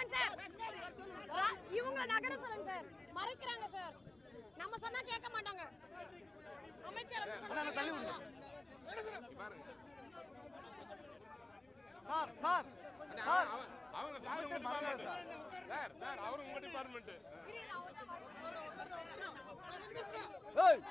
Raghavan sir, இவங்க நகர சொல்லுங்க சார், மறைக்கிறாங்க சார். நம்ம சொன்னா கேட்க மாட்டாங்க. அமைச்சர் வந்து சொன்னா தள்ளி விடுங்க சார். சார் அவங்க சார் சார் அவரு உங்க டிபார்ட்மெண்ட். ஏய்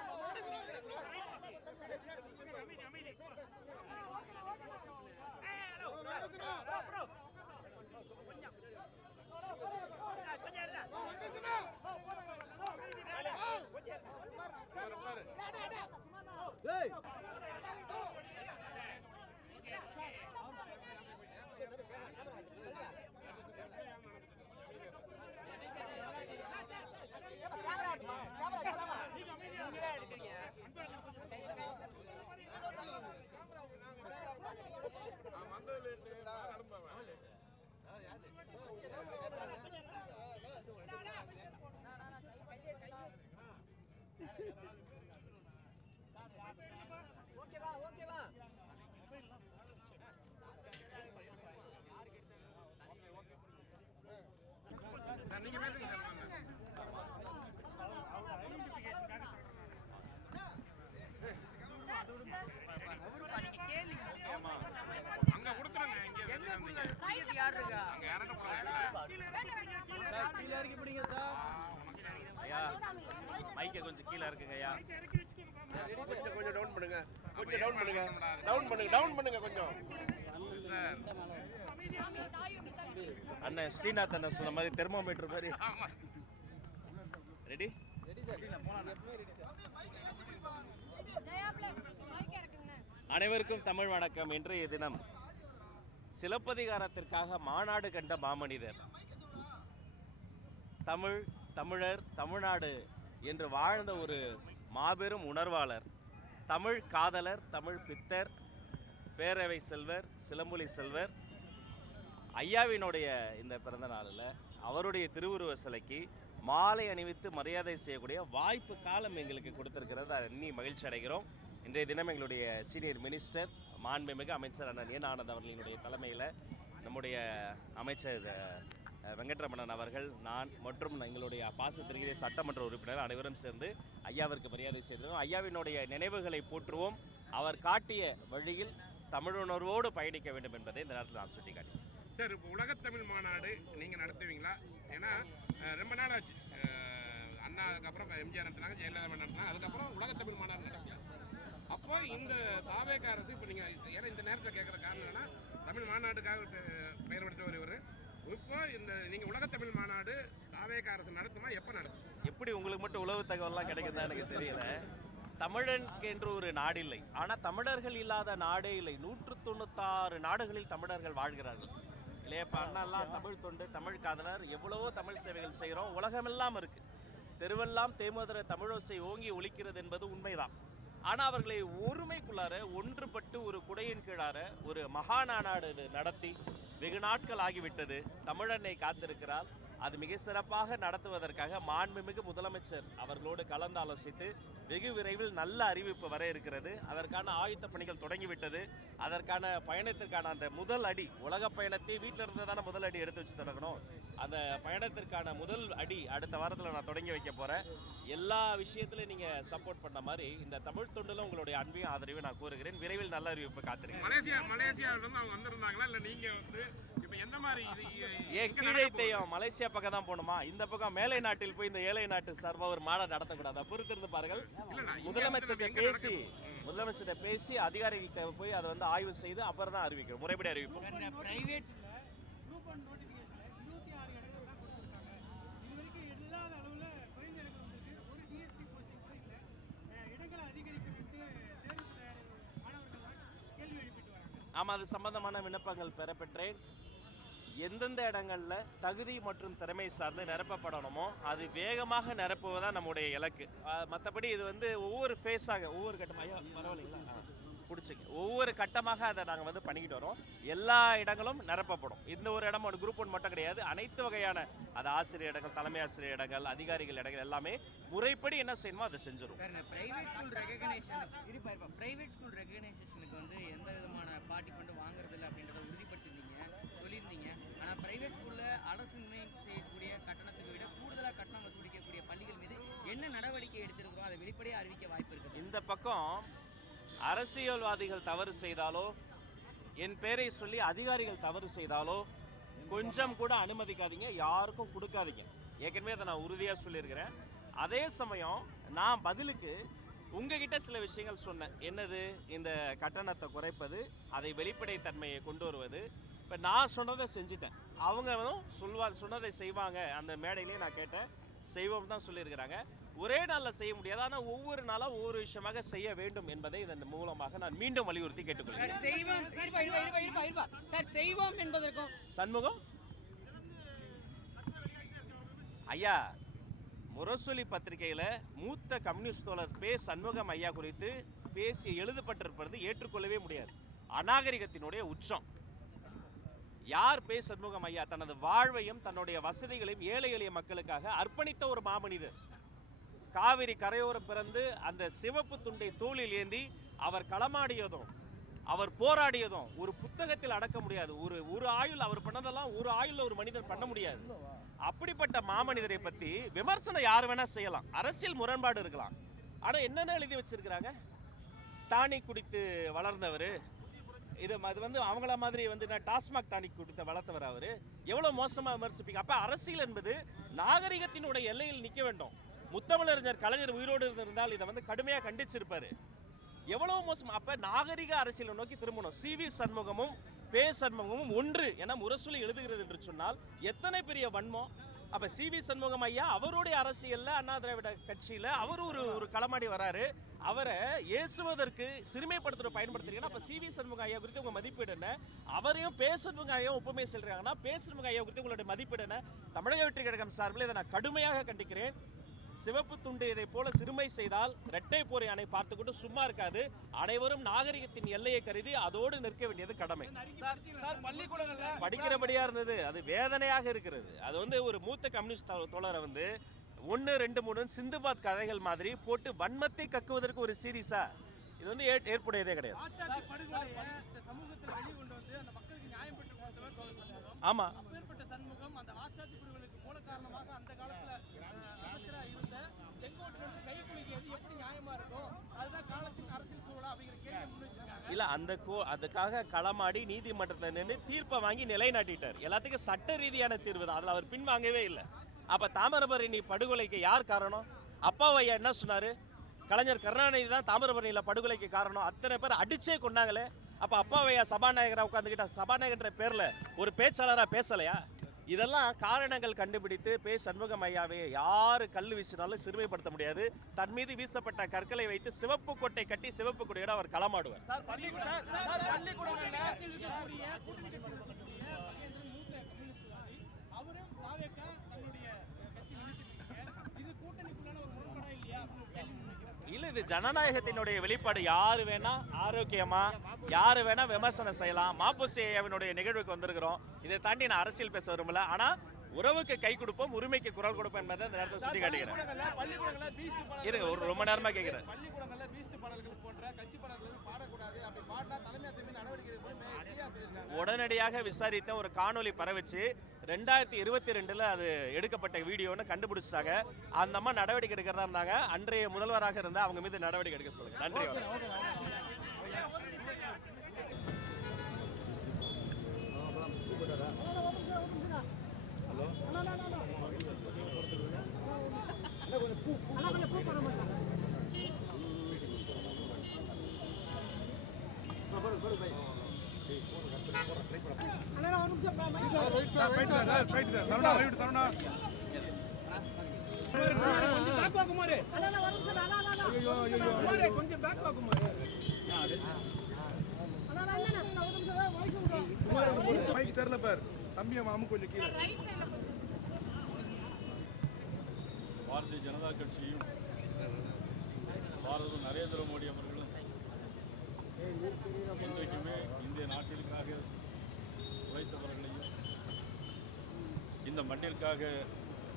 அங்க கொடுத்துருங்க. ஐயா மைக்க கொஞ்சம் கீழே இருக்குங்க ஐயா. கொஞ்சம் டவுன் பண்ணுங்க. கொஞ்சம் டவுன் பண்ணுங்க. டவுன் பண்ணுங்க கொஞ்சம். அண்ணன் ஸ்ரீநாத் அண்ணன் சொன்ன மாதிரி தெர்மோமீட்டர் மாதிரி. ரெடி? அனைவருக்கும் தமிழ் வணக்கம். இன்றைய தினம் சிலப்பதிகாரத்திற்காக மாநாடு கண்ட மாமனிதர், தமிழர் தமிழ்நாடு என்று வாழ்ந்த ஒரு மாபெரும் உணர்வாளர், தமிழ் காதலர், தமிழ் பித்தர், பேரவை செல்வர், சிலம்பொலி செல்வர் ஐயாவினுடைய இந்த பிறந்த நாளில் அவருடைய திருவுருவ சிலைக்கு மாலை அணிவித்து மரியாதை செய்யக்கூடிய வாய்ப்பு காலம் எங்களுக்கு கொடுத்திருக்கிறது. எண்ணி மகிழ்ச்சி அடைகிறோம். இன்றைய தினம் எங்களுடைய சீனியர் மினிஸ்டர் மாண்புமிகு அமைச்சர் அண்ணன் என் ஆனந்த் அவர்களினுடைய தலைமையில் நம்முடைய அமைச்சர் வெங்கட்ரமணன் அவர்கள், நான் மற்றும் எங்களுடைய பாசத்திற்கிற சட்டமன்ற உறுப்பினர் அனைவரும் சேர்ந்து ஐயாவிற்கு மரியாதை செய்தோம். ஐயாவினுடைய நினைவுகளை போற்றுவோம். அவர் காட்டிய வழியில் தமிழுணர்வோடு பயணிக்க வேண்டும் என்பதை இந்த நேரத்தில் நான் சுட்டிக்காட்டினேன். சார், இப்போ உலகத்தமிழ் மாநாடு நீங்கள் நடத்துவீங்களா? ஏன்னா ரொம்ப நாள் ஆச்சு. அண்ணா அதுக்கப்புறம் எம்ஜிஆர் நடத்தினாங்க, ஜெயலலிதா நடத்தினாங்க, அதுக்கப்புறம் உலகத்தமிழ் மாநாடு நடத்தியா. அப்போ இந்த தாவேக அரசு இப்போ நீங்கள் ஏன்னா இந்த நேரத்தில் கேட்குற காரணம் என்னன்னா, தமிழ் மாநாட்டுக்காக பெயர் எடுத்து வருவார். இப்போ இந்த நீங்கள் உலகத்தமிழ் மாநாடு தாவேக அரசு நடத்துமா? எப்போ நடத்தும்? எப்படி உங்களுக்கு மட்டும் உளவு தகவல்லாம் கிடைக்குதா எனக்கு தெரியல. தமிழனுக்கு என்று ஒரு நாடு இல்லை, ஆனால் தமிழர்கள் இல்லாத நாடே இல்லை. 196 நாடுகளில் தமிழர்கள் வாழ்கிறார்கள் இல்லையா? இப்போ அண்ணாலாம் தமிழ் தொண்டு, தமிழ் காதலர், எவ்வளவோ தமிழ் சேவைகள் செய்கிறோம். உலகமெல்லாம் இருக்கு. தெருவெல்லாம் தேமுதிர தமிழோசை ஓங்கி ஒலிக்கிறது என்பது உண்மைதான். ஆனால் அவர்களை ஒருமைக்குள்ளார ஒன்றுபட்டு ஒரு குடையின் கீழார ஒரு மகாநாடு நடத்தி வெகு நாட்கள் ஆகிவிட்டது. தமிழனை காத்திருக்கிறார். அது மிக சிறப்பாக நடத்துவதற்காக மாண்புமிகு முதலமைச்சர் அவர்களோடு கலந்து ஆலோசித்து வெகு விரைவில் நல்ல அறிவிப்பு வர இருக்கிறது. அதற்கான ஆயத்த பணிகள் தொடங்கிவிட்டது. அதற்கான பயணத்திற்கான அந்த முதல் அடி, உலக பயணத்தை வீட்டில் இருந்து தானே முதல் அடி எடுத்து வச்சு தொடங்கணும். அந்த பயணத்திற்கான முதல் அடி அடுத்த வாரத்தில் நான் தொடங்கி வைக்க போகிறேன். எல்லா விஷயத்திலையும் நீங்கள் சப்போர்ட் பண்ண மாதிரி இந்த தமிழ் தொண்டில் உங்களுடைய அன்பையும் ஆதரவையும் நான் கூறுகிறேன். விரைவில் நல்ல அறிவிப்பு காத்திருக்கேன். மலேசியாவிலிருந்து அவங்க வந்திருந்தாங்களா? இல்லை நீங்கள் வந்து இப்போ எந்த மாதிரி ஏன் கீழே தேயும் மலேசியா பக்கம் தான் போகணுமா? இந்த பக்கம் மேலை நாட்டில் போய் இந்த ஏழை நாட்டு சார்பாக ஒரு மாநாடு நடத்தக்கூடாதா? பொறுத்திருந்து பாருங்கள். முதலமைச்சர்கிட்ட பேசி அதிகாரிகிட்ட போய் அதை வந்து ஆய்வு செய்து அப்புறம் தான் அறிவிக்கிறோம். முறைப்படி அறிவிப்போம். ஆமாம், அது சம்பந்தமான விண்ணப்பங்கள் பெறப்பெற்றேன். எந்தெந்த இடங்களில் தகுதி மற்றும் திறமை சார்ந்து நிரப்பப்படணுமோ அது வேகமாக நிரப்புவதான் நம்முடைய இலக்கு. மற்றபடி இது வந்து ஒவ்வொரு ஃபேஸாக ஒவ்வொரு கட்டமாக பரவாயில்லைங்களா பிடிச்சிங்க ஒவ்வொரு கட்டமாக அதை நாங்கள் வந்து பண்ணிக்கிட்டு வரோம். எல்லா இடங்களும் நிரப்பப்படும். இந்த ஒரு இடம் ஒரு குரூப் ஒன் மட்டும் கிடையாது. அனைத்து வகையான அது ஆசிரியர் இடங்கள், தலைமை ஆசிரியர் இடங்கள், அதிகாரிகள் இடங்கள் எல்லாமே முறைப்படி என்ன செய்யணுமோ அதை செஞ்சிடும். பிரைவேட் ஸ்கூல் ரெகனைசேஷனுக்கு வந்து எந்த விதமான பார்ட்டி ஃபண்டு வாங்குறது இல்லை அப்படின்றத உறுதிப்படுத்திருந்தீங்க, சொல்லியிருந்தீங்க. ஆனால் பிரைவேட் ஸ்கூலில் அரசு நிர்ணயம் செய்யக்கூடிய கட்டணத்துக்கு விட கூடுதலாக கட்டணம் வசூலிக்கக்கூடிய பள்ளிகள் மீது என்ன நடவடிக்கை எடுத்திருக்கிறோம், அதை வெளிப்படையாக அறிவிக்க வாய்ப்பு இருக்குது? இந்த பக்கம் அரசியல்வாதிகள் தவறு செய்தாலோ, என் பேரை சொல்லி அதிகாரிகள் தவறு செய்தாலோ கொஞ்சம் கூட அனுமதிக்காதீங்க, யாருக்கும் கொடுக்காதீங்க. ஏற்கனவே அதை நான் உறுதியாக சொல்லியிருக்கிறேன். அதே சமயம் நான் பதிலுக்கு உங்ககிட்ட சில விஷயங்கள் சொன்னேன். என்னது? இந்த கட்டணத்தை குறைப்பது, அதை வெளிப்படைத்தன்மையை கொண்டு வருவது. இப்போ நான் சொன்னதை செஞ்சுட்டேன், அவங்களும் சொன்னதை செய்வாங்க. அந்த மேடையிலேயே நான் கேட்டேன், செய்வோம் தான் சொல்லியிருக்கிறாங்க. ஒரே நாளில் செய்ய முடியாது, ஆனால் ஒவ்வொரு நாளாக ஒவ்வொரு விஷயமாக செய்ய வேண்டும் என்பதை இதன் மூலமாக நான் மீண்டும் வலியுறுத்தி கேட்டுக்கொள்கிறேன். செய்வோம் என்பதற்கும் சண்முகம் ஐயா, முரசொலி பத்திரிகையில் மூத்த கம்யூனிஸ்ட் தோழர் பே. சண்முகம் ஐயா குறித்து பேசி எழுதப்பட்டிருப்பது ஏற்றுக்கொள்ளவே முடியாது. அநாகரிகத்தினுடைய உச்சம். யார் பே. சண்முகம் ஐயா? தனது வாழ்வையும் தன்னுடைய வசதிகளையும் ஏழை எளிய மக்களுக்காக அர்ப்பணித்த ஒரு மாமனிதர். காவிரி கரையோரம் பிறந்து அந்த சிவப்பு துண்டை தோளில் ஏந்தி அவர் களமாடியதும் அவர் போராடியதும் ஒரு புத்தகத்தில் அடக்க முடியாது. ஒரு ஆயுள் அவர் பண்ணதெல்லாம் ஒரு ஆயுள்ல ஒரு மனிதன் பண்ண முடியாது. அப்படிப்பட்ட மாமனிதரை பத்தி விமர்சனம் யார் வேணா செய்யலாம், அரசியல் முரண்பாடு இருக்கலாம். ஆனா என்னென்ன எழுதி வச்சிருக்கிறாங்க? டானிக் குடித்து வளர்ந்தவர், இது வந்து அவங்கள மாதிரி வந்து டாஸ்மாக் டானிக் குடித்த வளர்த்தவர். அவர் எவ்வளவு மோசமா விமர்சிப்பீங்க? அப்ப அரசியல் என்பது நாகரிகத்தினுடைய எல்லையில் நிற்க வேண்டும். முத்தமிழறிஞர் கலைஞர் உயிரோடு இருந்தால் இதை வந்து கடுமையாக கண்டிச்சிருப்பாரு. எவ்வளவு மோசம். அப்ப நாகரிக அரசியலை நோக்கி திரும்பணும். சி.வி. சண்முகமும் பே. சண்முகமும் ஒன்று என முரசொலி எழுதுகிறது என்று சொன்னால் எத்தனை பெரிய வன்மம். அப்ப சி.வி. சண்முகம் ஐயா அவருடைய அரசியல்ல அண்ணா திராவிட கட்சியில அவர் ஒரு களமாடி வராரு. அவரை ஏசுவதற்கு சிறுமைப்படுத்துற பயன்படுத்துறீங்கன்னா அப்ப சி.வி. சண்முகம் ஐயா குறித்து உங்க மதிப்பீடு என்ன? அவரையும் பே. சண்முகம் ஐயா ஒப்புமை சொல்றாங்கன்னா பே. சண்முகம் ஐயா குறித்து உங்களுடைய மதிப்பீடு என்ன? தமிழக வெற்றி கழகம் சார்பில் இதை நான் கடுமையாக கண்டிக்கிறேன். சிவப்பு துண்டு இதை போல சிறுமை செய்தால் இரட்டை போரை அணை பார்த்துக்கொண்டு சும்மா இருக்காது. அனைவரும் நாகரிகத்தின் எல்லையை கருதி அதோடு நிற்க வேண்டியது கடமை. படிக்கிறபடியா இருந்தது, அது வேதனையாக இருக்கிறது. அது வந்து ஒரு மூத்த கம்யூனிஸ்ட் தோழரை வந்து 1, 2, 3 சிந்துபாத் கதைகள் மாதிரி போட்டு வன்மத்தை கக்குவதற்கு ஒரு சீரியஸா இது வந்து ஏற்புடையதே கிடையாது. ஆமா, இல்ல அதுக்காக களமாடி நீதிமன்றத்தில் நின்று தீர்ப்பை வாங்கி நிலைநாட்டிட்டார். எல்லாத்துக்கும் சட்ட ரீதியான தீர்வு தான், அதில் அவர் பின்வாங்கவே இல்லை. அப்ப தாமிரபரணி படுகொலைக்கு யார் காரணம்? அப்பாவையா என்ன சொன்னாரு? கலைஞர் கருணாநிதி தான் தாமிரபரணியில் படுகொலைக்கு காரணம். அத்தனை பேர் அடிச்சே கொண்டாங்களே. அப்ப அப்பாவையா சபாநாயகராக உட்காந்துக்கிட்ட சபாநாயகன்ற பேர்ல ஒரு பேச்சாளரா பேசலையா? இதெல்லாம் காரணங்கள் கண்டுபிடித்து பே. சண்முகம் ஐயாவே யாரு கல் வீசினாலும் சிறுமைப்படுத்த முடியாது. தன் மீது வீசப்பட்ட கற்களை வைத்து சிவப்பு கோட்டை கட்டி சிவப்பு கொடியோட அவர் களமாடுவார். இல்ல, இது ஜனநாயகத்தினுடைய வெளிப்பாடு. யாரு வேணா ஆரோக்கியமா யாரு வேணா விமர்சனம் செய்யலாம். மாப்போசி ஐயாவினுடைய நிகழ்வுக்கு வந்திருக்கிறோம். இதை தாண்டி நான் அரசியல் பேச விரும்பல. ஆனா உறவுக்கு கை கொடுப்போம், உரிமைக்கு குரல் கொடுப்போம் என்பதை இந்த நேரத்தில் சுட்டி காட்டுகிறேன். இருங்க, ரொம்ப நேரமா கேட்கிறேன். உடனடியாக விசாரித்த ஒரு காணொலி பரவிச்சு 2022 அது எடுக்கப்பட்ட வீடியோன்னு கண்டுபிடிச்சாங்க. அந்த அம்மா நடவடிக்கை எடுக்கிறதா இருந்தாங்க. அன்றைய முதல்வராக இருந்தா அவங்க மீது நடவடிக்கை எடுக்க சொல்லுங்க. நன்றி. பாரதிய ஜனதா கட்சியும் பாரத நரேந்திர மோடி அவர்களும் இன்றைக்குமே இந்திய நாட்டிற்காக உழைத்தவர்களையும் இந்த மண்ணிற்காக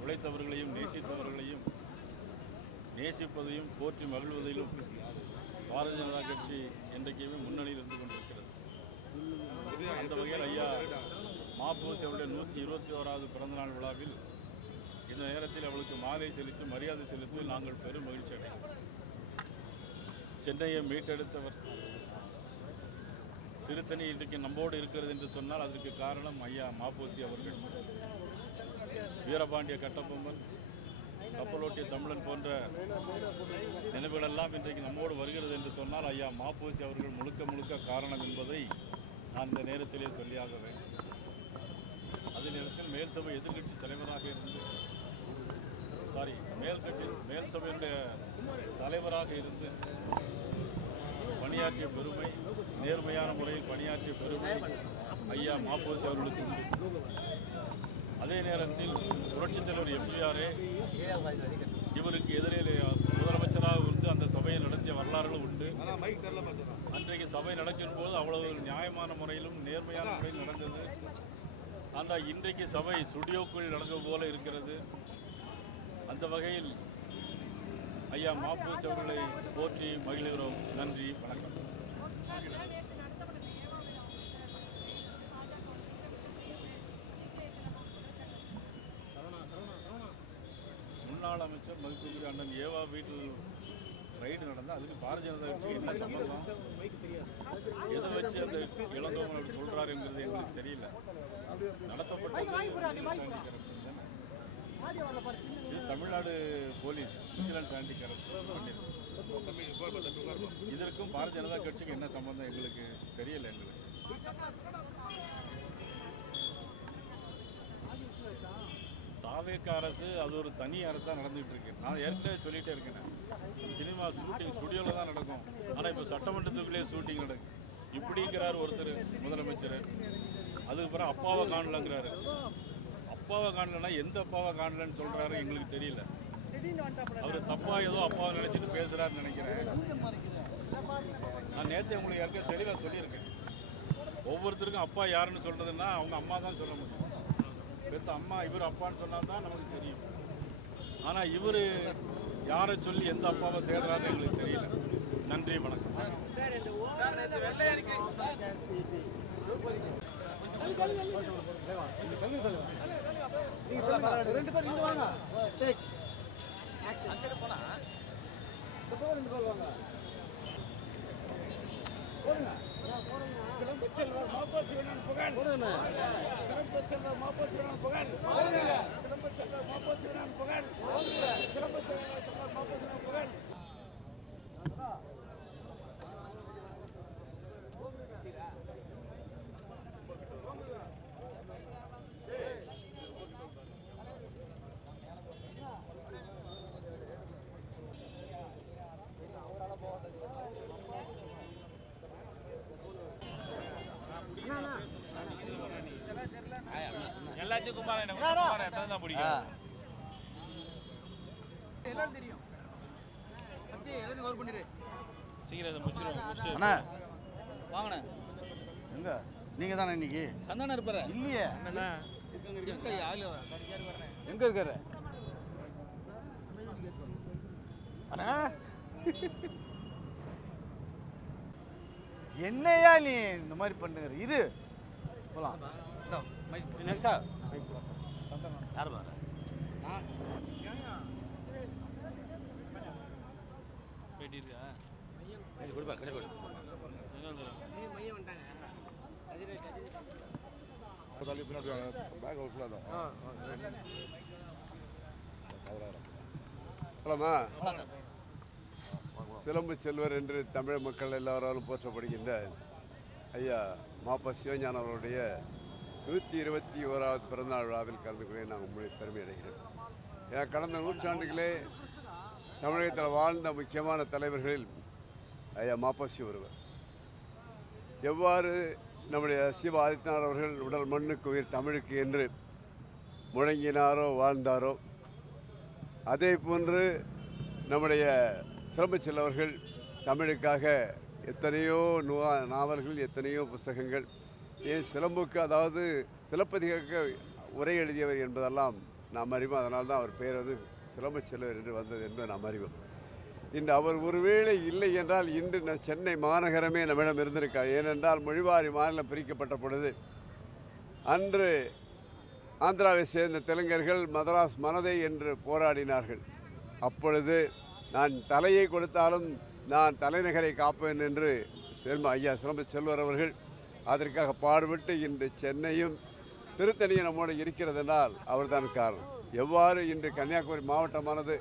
உழைத்தவர்களையும் நேசித்தவர்களையும் நேசிப்பதையும் போற்றி மகிழ்வதிலும் பாரதிய ஜனதா கட்சி இன்றைக்குமே முன்னணியில் இருந்து கொண்டிருக்கிறது. அந்த வகையில் ஐயா மாப்போசி அவருடைய 121வது பிறந்தநாள் விழாவில் இந்த நேரத்தில் அவளுக்கு மாலை செலுத்தி மரியாதை செலுத்தி நாங்கள் பெரும் மகிழ்ச்சி அடைகிறோம். சென்னையை மீட்டெடுத்தவர் திருத்தணி இன்றைக்கு நம்மோடு இருக்கிறது என்று சொன்னால் அதற்கு காரணம் ஐயா மாப்போசி அவர்கள். வீரபாண்டிய கட்டபொம்மன், கப்பலோட்டிய தமிழன் போன்ற நினைவுகளெல்லாம் இன்றைக்கு நம்மோடு வருகிறது என்று சொன்னால் ஐயா மாப்போசி அவர்கள் முழுக்க முழுக்க காரணம் என்பதை நான் இந்த நேரத்திலே சொல்லியாக வேண்டும். அதே நேரத்தில் மேல் சபை எதிர்க்கட்சி தலைவராக இருந்து மேல் சபையுடைய தலைவராக இருந்து பணியாற்றிய பெருமை, நேர்மையான முறையில் பணியாற்றிய பெருமை ஐயா மாப்போசி அவர்களுக்கு உண்டு. அதே நேரத்தில் புரட்சித் தலைவர் எம்ஜிஆரே இவருக்கு எதிரே முதலமைச்சராக இருந்து அந்த சபையை நடத்திய வரலாறுகளும் உண்டு. அன்றைக்கு சபை நடக்கும் போது அவ்வளவு நியாயமான முறையிலும் நேர்மையான முறையில் நடந்தது. ஆனால் இன்றைக்கு சபை ஸ்டுடியோக்குள் நடந்தது போல இருக்கிறது. அந்த வகையில் ஐயா மாப்போசி அவர்களை போற்றி மகிழ்கிறோம். நன்றி, வணக்கம். முன்னாள் அமைச்சர் மதிப்புக்குரிய அண்ணன் ஏவா வீட்டில் ரைடு நடந்தால் அதுக்கு பாரதிய ஜனதா கட்சி என்ன சம்பந்தம், எதை வச்சு அந்த இளங்கோவன் அப்படி சொல்கிறாருங்கிறது எங்களுக்கு தெரியல. நடத்தப்பட்ட இது Tamil Nadu police vigilance anti corruption. இதற்கும் பாரதிய ஜனதா கட்சிக்கு என்ன சம்பந்தம் எங்களுக்கு தெரியல. எங்களுக்கு தாவேக அரசு அது ஒரு தனி அரசாக நடந்துகிட்டு இருக்கு. நான் ஏற்கனவே சொல்லிகிட்டே இருக்கேன், சினிமா ஷூட்டிங் ஸ்டுடியோவில் தான் நடக்கும். ஆனால் இப்போ சட்டமன்றத்துக்குள்ளேயே ஷூட்டிங் நடக்கும். இப்படிங்கிறார் ஒருத்தர் முதலமைச்சர். அதுக்கு பிறகு அப்பாவை காணலங்கிறாரு. அப்பாவை காணலன்னா எந்த அப்பாவை காணலன்னு சொல்கிறாரு எங்களுக்கு தெரியல. அவர் தப்பாக ஏதோ அப்பாவை நினச்சிட்டு பேசுகிறாருன்னு நினைக்கிறேன். நான் நேற்று உங்களுக்கு யாருக்கே தெளிவாக சொல்லியிருக்கேன். ஒவ்வொருத்தருக்கும் அப்பா யாருன்னு சொல்கிறதுன்னா அவங்க அம்மா தான் சொல்ல முடியும். பெத்த அம்மா இவர் அப்பான்னு சொன்னால் தான் நமக்கு தெரியும். ஆனால் இவர் யாரை சொல்லி எந்த அப்பாவை தேடுறாருன்னு எங்களுக்கு தெரியல. நன்றி, வணக்கம். சிறப்பு செல்வர் மாப்போசி புகழ், சிறப்பு செல்வர் மாப்போசி புகழ், சிறப்பு செல்வர் மாப்போசி புகழ், சிறப்பு செல்வர் மாப்போசி புகழ். எல்லாத்தையும் குமாரன் எத்தனை தான் பிடிக்கும் எல்லாரும் தெரியும். எல்லாத்தையும் கவர் பண்ணிடு. சீக்கிரம் முடிச்சிருவோம். அண்ணா வாங்கண்ணே. எங்க நீங்க தானே இன்னைக்கு சந்தானம் இருப்பாரு? இல்லையே. என்னண்ணா எங்க இருக்காரு? அண்ணா என்னையா நீ இந்த மாதிரி பண்ணுங்க? இரு போலாம். நெக்ஸ்டா யார் பாரு பேட்டி இருக்கா? கொடுப்பா கடை கொடு. சிலம்பு செல்வர் என்று தமிழ் மக்கள் எல்லாராலும் போற்றப்படுகின்ற ஐயா மாப்பா சிவஞானம் அவருடைய 121வது பிறந்தநாள் விழாவில் கலந்து கொண்டு நாங்கள் உண்மையை பெருமை அடைகிறோம். ஏன்னா கடந்த நூற்றாண்டுகளே தமிழகத்தில் வாழ்ந்த முக்கியமான தலைவர்களில் ஐயா மாப்போசி ஒருவர். எவ்வாறு நம்முடைய சிவ ஆதித்யநாத் அவர்கள் உடல் மண்ணுக்கு உயிர் தமிழுக்கு என்று முழங்கினாரோ வாழ்ந்தாரோ, அதே போன்று நம்முடைய சிலம்பு செல்வர்கள் தமிழுக்காக எத்தனையோ நாவல்கள், எத்தனையோ புஸ்தகங்கள், ஏன் சிலம்புக்கு அதாவது சிலப்பதிகார உரை எழுதியவர் என்பதெல்லாம் நாம் அறிவோம். அதனால தான் அவர் பெயர் வந்து சிலம்பு செல்வர் என்று வந்தது என்பதை நாம் அறிவோம். இன்று அவர் ஒருவேளை இல்லை என்றால் இன்று சென்னை மாநகரமே நம்மிடம் இருந்திருக்கார். ஏனென்றால் மொழிவாரி மாநிலம் பிரிக்கப்பட்ட பொழுது அன்று ஆந்திராவை சேர்ந்த தெலுங்கர்கள் மதராஸ் மனதை என்று போராடினார்கள். அப்பொழுது நான் தலையை கொடுத்தாலும் நான் தலைநகரை காப்பேன் என்று ஐயா சிலம்ப செல்வர் அவர்கள் அதற்காக பாடுபட்டு இன்று சென்னையும் திருத்தணியும் நம்மோடு இருக்கிறதென்றால் அவர்தான் காரணம். எவ்வாறு இன்று கன்னியாகுமரி மாவட்டமானது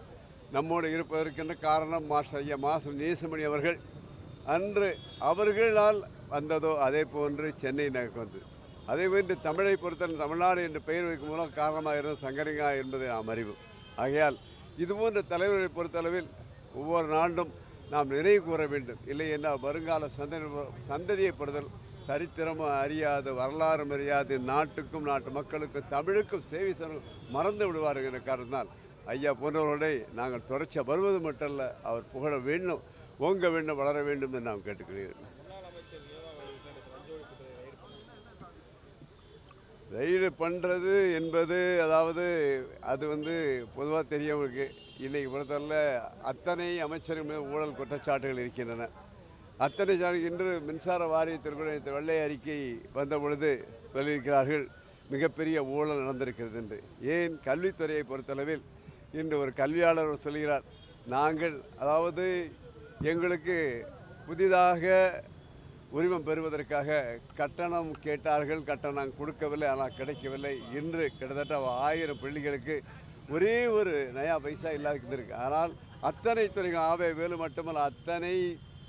நம்மோடு இருப்பதற்கென்ற காரணம் மாஸ்டர் ஐயா மாசு நேசமணி அவர்கள். அன்று அவர்களால் வந்ததோ அதே போன்று சென்னை நகருக்கு வந்தது. அதே போன்று தமிழை பொறுத்தவரை தமிழ்நாடு என்று பெயர் வைக்கும் மூலம் காரணமாக இருந்த சங்கரிங்கா என்பதை நாம் அறிவோம். ஆகையால் இதுபோன்ற தலைவர்களை பொறுத்தளவில் ஒவ்வொரு நாண்டும் நாம் நினைவு கூற வேண்டும். இல்லை என்றால் வருங்கால சந்ததியை பொறுத்தல் சரித்திரமும் அறியாது வரலாறும் அறியாது நாட்டுக்கும் நாட்டு மக்களுக்கும் தமிழுக்கும் சேவை மறந்து விடுவார்கள் என்ற காரணத்தினால் ஐயா போன்றவர்களை நாங்கள் தொடர்ச்சியாக வருவது மட்டுமல்ல, அவர் புகழ வேண்டும், ஓங்க வேண்டும், வளர வேண்டும் என்று நாம் கேட்டுக்கொள்கிறோம். ரைடு பண்ணுறது என்பது அதாவது அது பொதுவாக தெரியவங்களுக்கு இன்றைக்கி பொறுத்தவரையில் அத்தனை அமைச்சர்கள் மீது ஊழல் குற்றச்சாட்டுகள் இருக்கின்றன. அத்தனை இன்று மின்சார வாரியத்தில் கூட இந்த வெள்ளை அறிக்கை வந்த பொழுது சொல்லியிருக்கிறார்கள் மிகப்பெரிய ஊழல் நடந்திருக்கிறது என்று. ஏன் கல்வித்துறையை பொறுத்தளவில் இன்று ஒரு கல்வியாளர் சொல்கிறார், நாங்கள் அதாவது எங்களுக்கு புதிதாக உரிமம் பெறுவதற்காக கட்டணம் கேட்டார்கள், கட்டணம் கொடுக்கவில்லை, ஆனால் கிடைக்கவில்லை. இன்று கிட்டத்தட்ட 1000 பள்ளிகளுக்கு ஒரே ஒரு நயா பைசா இல்லாத இருக்கு. ஆனால் அத்தனை துறைகள் ஆவே வேலு மட்டுமல்ல அத்தனை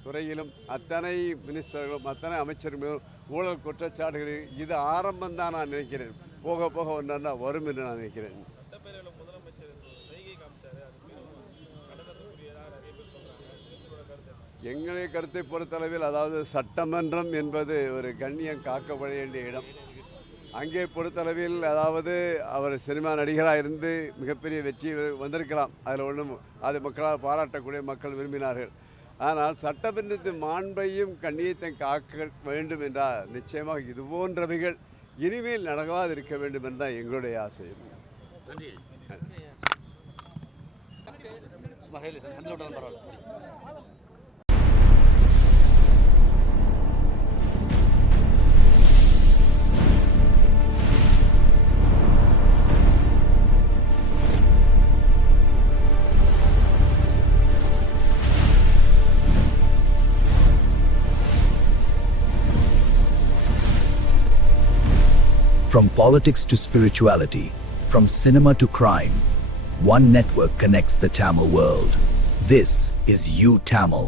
துறையிலும் அத்தனை மினிஸ்டர்களும் அத்தனை அமைச்சர்களும் ஊழல் குற்றச்சாட்டுகள் இது ஆரம்பம்தான் நான் நினைக்கிறேன். போக போக ஒன்றா வரும் என்று நான் நினைக்கிறேன். எங்களுடைய கருத்தை பொறுத்தளவில் அதாவது சட்டமன்றம் என்பது ஒரு கண்ணியம் காக்கப்பட வேண்டிய இடம். அங்கே பொறுத்தளவில் அதாவது அவர் சினிமா நடிகராக இருந்து மிகப்பெரிய வெற்றி வந்திருக்கலாம், அதில் ஒன்றும் அது மக்களால் பாராட்டக்கூடிய மக்கள் விரும்பினார்கள். ஆனால் சட்டமன்றத்தின் மாண்பையும் கண்ணியத்தை காக்க வேண்டும் என்றால் நிச்சயமாக இது போன்றவைகள் இனிமேல் நடக்காது இருக்க வேண்டும் என்றால் எங்களுடைய ஆசை. From politics to spirituality, from cinema to crime, one network connects the Tamil world. This is U Tamil.